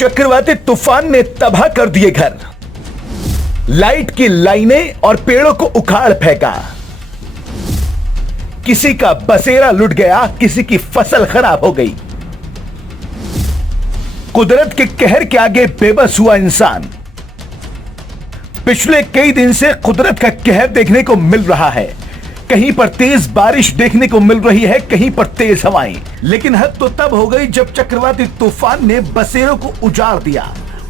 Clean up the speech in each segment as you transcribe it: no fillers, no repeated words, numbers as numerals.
चक्रवाती तूफान ने तबाह कर दिए घर, लाइट की लाइनें और पेड़ों को उखाड़ फेंका। किसी का बसेरा लुट गया, किसी की फसल खराब हो गई। कुदरत के कहर के आगे बेबस हुआ इंसान। पिछले कई दिन से कुदरत का कहर देखने को मिल रहा है। कहीं पर तेज बारिश देखने को मिल रही है, कहीं पर तेज हवाएं। लेकिन हद तो तब हो गई जब चक्रवाती तूफान ने बसेरों को उजाड़ दिया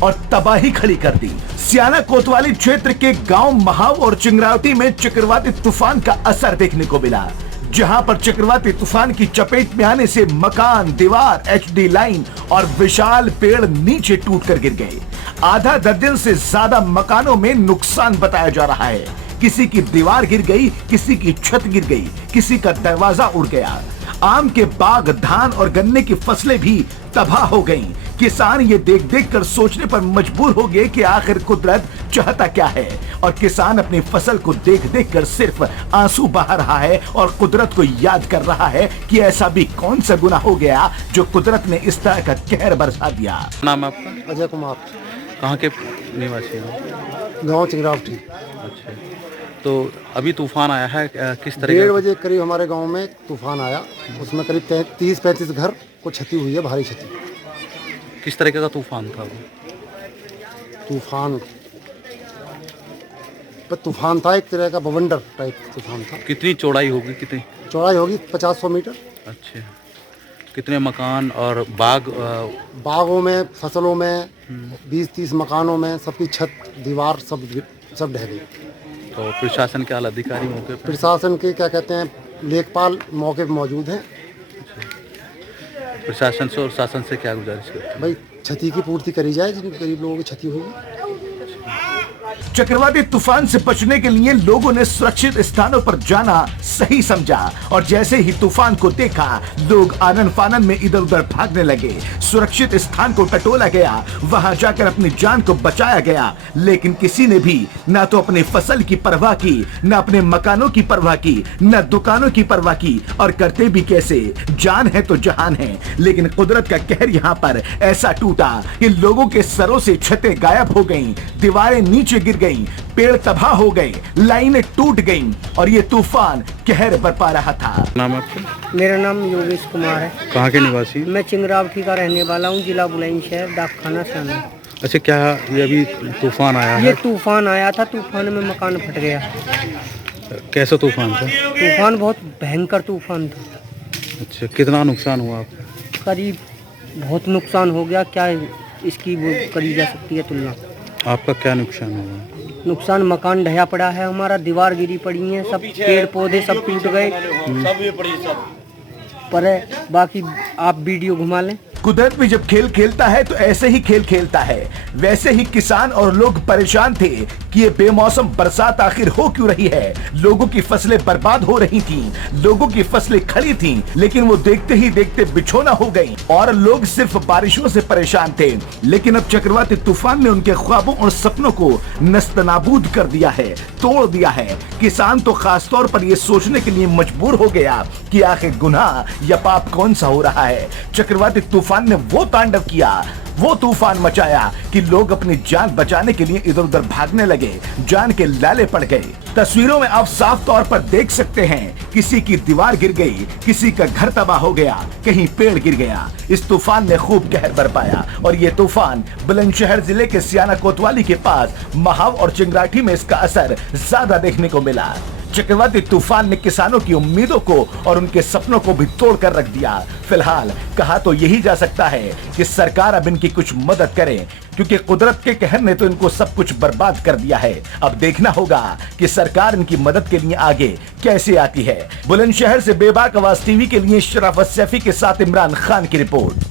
और तबाही खड़ी कर दी। सियाना कोतवाली क्षेत्र के गांव महाव और चिंगरावटी में चक्रवाती तूफान का असर देखने को मिला, जहां पर चक्रवाती तूफान की चपेट में आने से मकान, दीवार, एचडी लाइन और विशाल पेड़ नीचे टूटकर गिर गए। आधा दर्जन से ज्यादा मकानों में नुकसान बताया जा रहा है। किसी की दीवार गिर गई, किसी की छत गिर गई, किसी का दरवाजा उड़ गया। आम के बाग, धान और गन्ने की फसलें भी तबाह हो गईं। किसान ये देख देख कर सोचने पर मजबूर हो गए कि आखिर कुदरत चाहता क्या है, और किसान अपनी फसल को देख देख कर सिर्फ आंसू बहा रहा है और कुदरत को याद कर रहा है कि ऐसा भी कौन सा गुनाह हो गया जो कुदरत ने इस तरह का कहर बरसा दिया। नाम आपका? अजय कुमार। कहाँ के निवासी हैं? गांव चिंगरावटी। अच्छा, तो अभी तूफान आया है, किस तरह? 1:30 बजे करीब हमारे गांव में तूफान आया। उसमें करीब 30-35 घर को क्षति हुई है, भारी क्षति। किस तरीके का तूफान था वो? तूफान था एक तरह का बवंडर टाइप तूफान था। कितनी चौड़ाई होगी? कितनी चौड़ाई होगी 50-100 मीटर। अच्छा, कितने मकान और बागों में, फसलों में, 20-30 मकानों में सबकी छत, दीवार सब ढह गई। तो प्रशासन के आला अधिकारी मौके पर? प्रशासन के क्या कहते हैं, लेखपाल मौके पर मौजूद हैं। प्रशासन से और शासन से क्या गुजारिश करते हैं? भाई क्षति की पूर्ति करी जाए, जिन गरीब लोगों की क्षति हुई। चक्रवाती तूफान से बचने के लिए लोगों ने सुरक्षित स्थानों पर जाना सही समझा, और जैसे ही तूफान को देखा लोग आनन फानन में इधर उधर भागने लगे। सुरक्षित स्थान को टटोला गया, वहां जाकर अपनी जान को बचाया गया। लेकिन किसी ने भी ना तो अपनी फसल की परवाह की, न अपने मकानों की परवाह की, न दुकानों की परवाह की, और करते भी कैसे? जान है तो जहान है। लेकिन कुदरत का कहर यहाँ पर ऐसा टूटा कि लोगों के सरों से छतें गायब हो गईं, दीवारें नीचे गिर गईं, पेड़ तबाह हो गए, लाइनें टूट गईं, और ये तूफान कहर बरपा रहा था। नाम आपका? मेरा नाम योगेश कुमार है। कहाँ के निवासी? मैं चिंगरावटी का रहने वाला हूँ, जिला बुलंदशहर, डाकखाना सियाना। अच्छा, क्या ये अभी तूफान आया है? ये तूफान आया था, तूफान में मकान फट गया। कैसा तूफान था? तूफान बहुत भयंकर तूफान था। अच्छा, कितना नुकसान हुआ आपका? करीब बहुत नुकसान हो गया, क्या इसकी वो करी जा सकती है तुलना। आपका क्या नुकसान हुआ? नुकसान मकान ढहा पड़ा है हमारा, दीवार गिरी पड़ी है, सब पेड़ पौधे सब टूट गए। पर बाकी आप वीडियो घुमा लें। कुदरत भी जब खेल खेलता है तो ऐसे ही खेल खेलता है। वैसे ही किसान और लोग परेशान थे कि ये बेमौसम बरसात आखिर हो क्यों रही है। लोगों की फसलें बर्बाद हो रही थीं, लोगों की फसलें खड़ी थीं, लेकिन वो देखते ही देखते बिछोना हो गईं, और लोग सिर्फ बारिशों से परेशान थे। लेकिन अब चक्रवाती तूफान ने उनके ख्वाबों और सपनों को नस्तनाबूद कर दिया है, तोड़ दिया है। किसान तो खासतौर पर ये सोचने के लिए मजबूर हो गया कि आखिर गुनाह या पाप कौन सा हो रहा है। चक्रवाती तूफान ने वो तांडव किया, वो तूफान मचाया कि लोग अपनी जान बचाने के लिए इधर उधर भागने लगे, जान के लाले पड़ गए। तस्वीरों में आप साफ तौर पर देख सकते हैं, किसी की दीवार गिर गई, किसी का घर तबाह हो गया, कहीं पेड़ गिर गया। इस तूफान ने खूब कहर बरपाया, और ये तूफान बुलंदशहर जिले के सियाना कोतवाली के पास महाव और चिंगरावटी में इसका असर ज्यादा देखने को मिला। चक्रवाती तूफान ने किसानों की उम्मीदों को और उनके सपनों को भी तोड़ कर रख दिया। फिलहाल कहा तो यही जा सकता है कि सरकार अब इनकी कुछ मदद करे, क्योंकि कुदरत के कहर ने तो इनको सब कुछ बर्बाद कर दिया है। अब देखना होगा कि सरकार इनकी मदद के लिए आगे कैसे आती है। बुलंदशहर से बेबाक आवाज टीवी के लिए शराफत सैफी के साथ इमरान खान की रिपोर्ट।